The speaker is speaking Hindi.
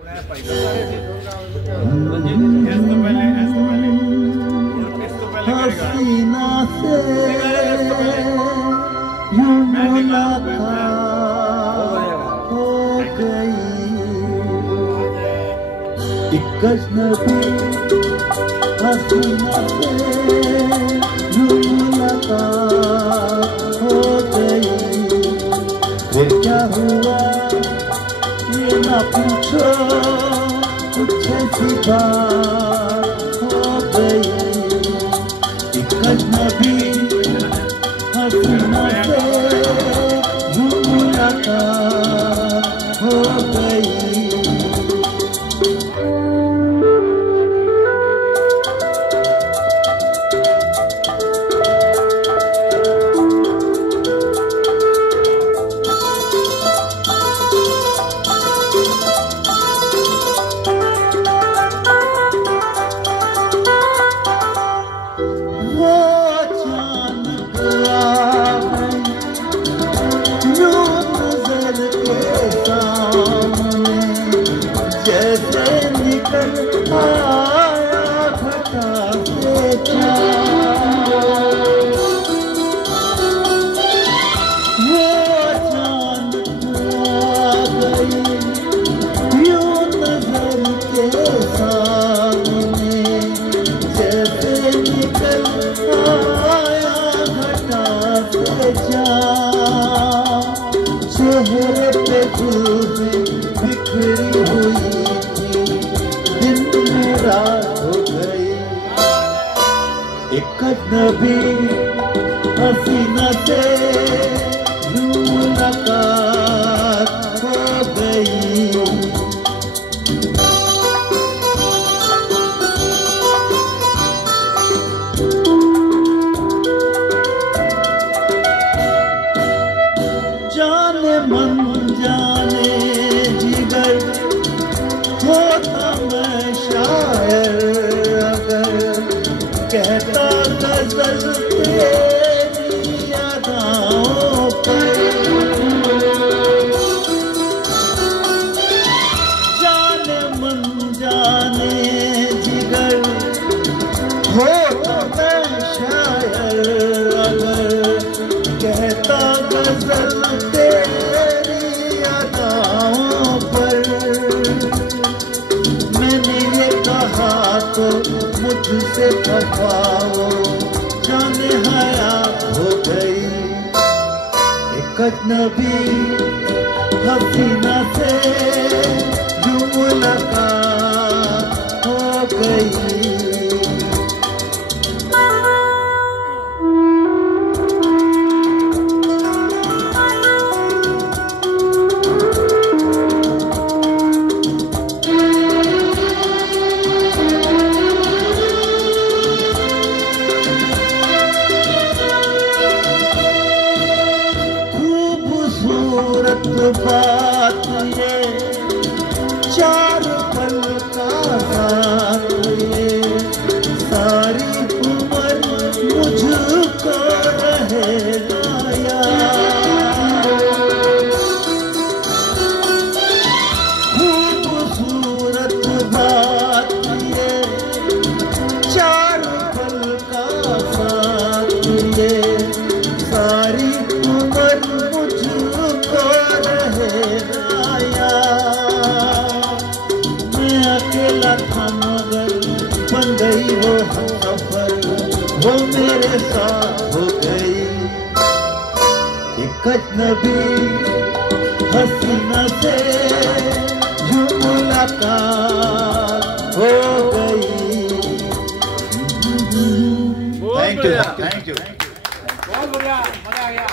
हसीना से यूं मुलाकात हो गई, एक अजनबी हसीना से यूं मुलाकात हो गई। फिर क्या हुआ ये ना पूछो, कुछ ऐसी बात हो गई। एक अजनबी हसीना से यूं मुलाकात हो गई। जैसे निकल आया घटा से वो चांद आ गई यूं नजर के सामने। जैसे निकल आया घटा से चेहरे पे धूप बिखरी हुई रात हो गई। एक अजनबी हसीना से यूं मुलाकात हो गई। जाने मन जाने जिगर होता मैं शायर, अगर कहता गजल तेरी यादों पर। जाने मन जाने जिगर होता मैं शायर, अगर कहता गजल तेरी यादों पर। मैंने ये कहा तो मुझसे खफाओ जाने हया हो गई। एक अजनबी हसीना से यूं मुलाकात हो गई। बात ये चार पल का साथ, ये सारी उम्र मुझको रहेगा याद। खूबसूरत बात ये चार पल का साथ, ये सारी उम्र मुझको मैं अकेला था मगर बन गई वो हमसफर, वो मेरे साथ हो गई। एक अजनबी हसीना से यूं मुलाकात हो गई। थैंक यू, बहुत बढ़िया, मजा आ गया।